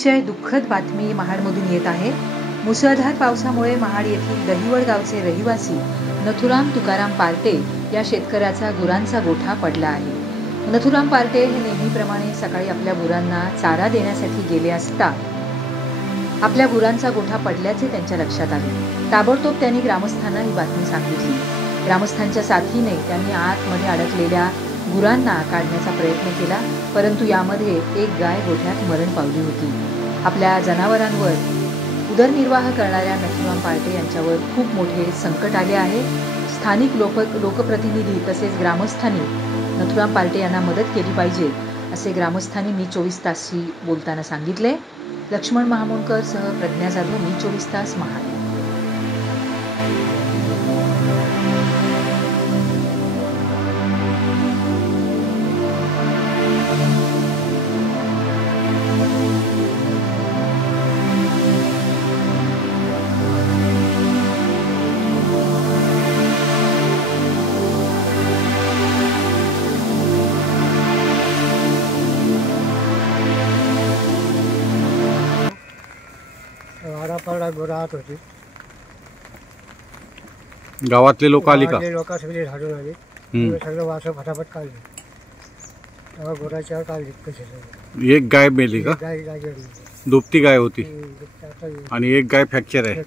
अतिशय दुःखद बातमी महाडमधून येत आहे। मुसळधार पावसामुळे महाड येथील दहिवड गावचे रहिवासी नथुराम तुकाराम पार्टे या शेतकऱ्याचा गुरांचा गोठा पडला आहे। नथुराम पार्टे हे नेहमीप्रमाणे सकाळी आपल्या गुरांना चारा देण्यासाठी गेले असता आपल्या गुरांचा गोठा पडल्याचे त्यांच्या लक्षात आले। ताबडतोब त्यांनी ग्रामस्थांना ही बातमी सांगितली। ग्रामस्थांच्या साथीने त्यांनी आतमध्ये अडकलेल्या गुरांना काढण्याचा प्रयत्न केला, परंतु यामध्ये एक गाय गोठ्यात मरण पावली होती। आपल्या जनावरांवर उदरनिर्वाह करणाऱ्या नथुराम पार्टे यांच्यावर खूप मोठे संकट आले आहे। स्थानिक लोकप्रतिनिधी तसेच ग्रामस्थांनी नथुराम पार्टे यांना मदत केली पाहिजे असे ग्रामस्थांनी मी 24 तासशी बोलताना सांगितले। लक्ष्मण महामुंडकर सह प्रज्ञा जाधव, मी 24 तास महाड। वाडापाडा गोरात होती। गावातले लोक आली का? लोक सगळे झाडून आले, सगळं वासं फटाफट काढले, तेव्हा गोराच्या काढली कशी। एक गाय मेली का? गाय दुभती गाय होती आणि एक गाय फ्रॅक्चर आहे।